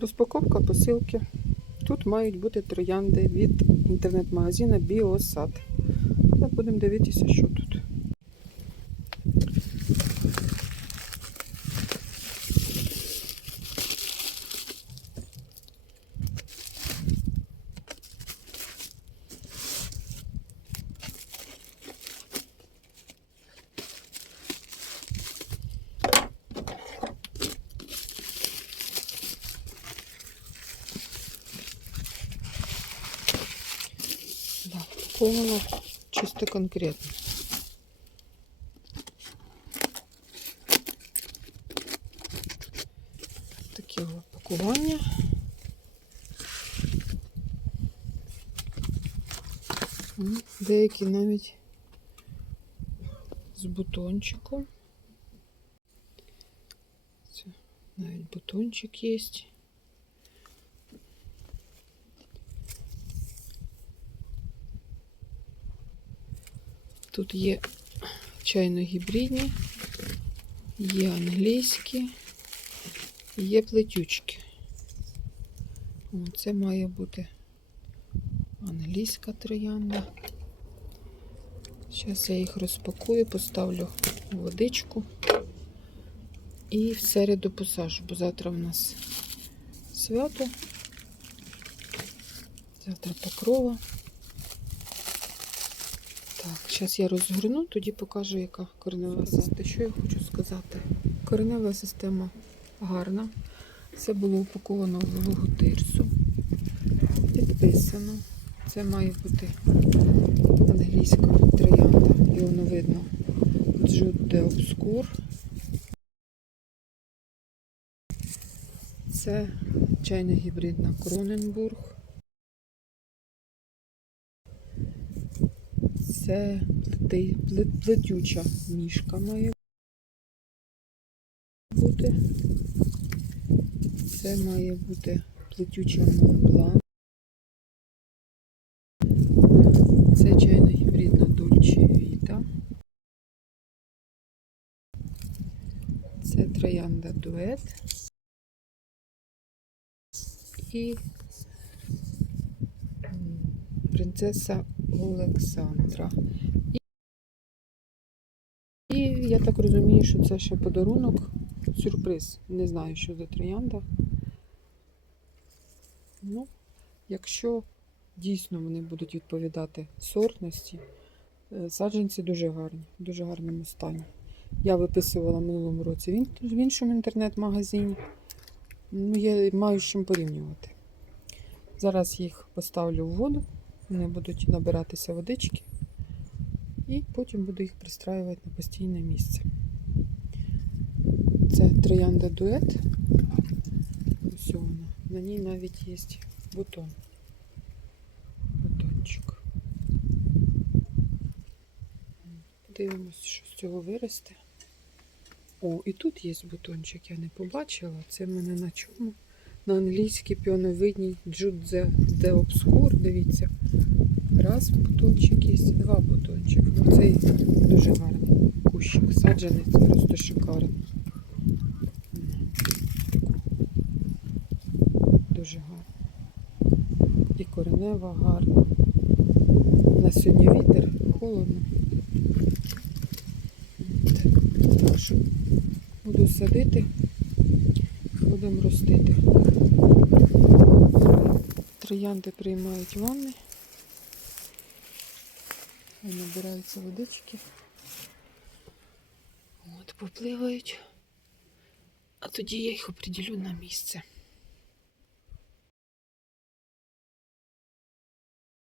Розпаковка посилки. Тут мають бути троянди від інтернет-магазина Біосад. Будемо дивитися, що тут. Да, упаковано чисто конкретно. Таке пакування. М, Деякі навіть з бутончиком. Це навіть бутончик є. Тут є чайно-гібридні, є англійські, є плетючки. Це має бути англійська троянда. Зараз я їх розпакую, поставлю у водичку і в середу посажу, бо завтра в нас свято. Завтра покрова. Так, зараз я розгорну, тоді покажу, яка коренева система. Що я хочу сказати? Коренева система гарна. Все було упаковано в вологу тирсу. Підписано. Це має бути англійська троянда. І воно видно. Джуд де обскур. Це чайна гібридна Кроненбург. Це плетюча ніжка має бути. Це має бути плетюча Монблан. Це чайна гібридна Дольче Віта. Це троянда дует. І принцеса Олександра. І я так розумію, що це ще подарунок, сюрприз. Не знаю, що за троянда. Ну, якщо дійсно вони будуть відповідати сортності, е, саджанці дуже гарні, в дуже гарному стані. Я виписувала минулому році в ін- в іншому інтернет-магазині. Ну, я маю з чим порівнювати. Зараз їх поставлю в воду, вони будуть набиратися водички. І потім буду їх пристраювати на постійне місце. Це троянда дует. Ось вона. На ній навіть є бутон. Бутончик. Подивимось, що з цього виросте. О, і тут є бутончик, я не побачила. Це в мене на чому? На англійській піоновидній Джудзе де Обскур. Дивіться. Раз бутончик є, два бутончик. Ну, цей дуже гарний кущик. Саджаний, це просто шикарно. Дуже гарно. І коренева гарна. У нас сьогодні вітер, холодно. Так буду садити, будемо ростити. Троянди приймають ванни. Набираються водички. От, попливають. А тоді я їх оприділю на місце.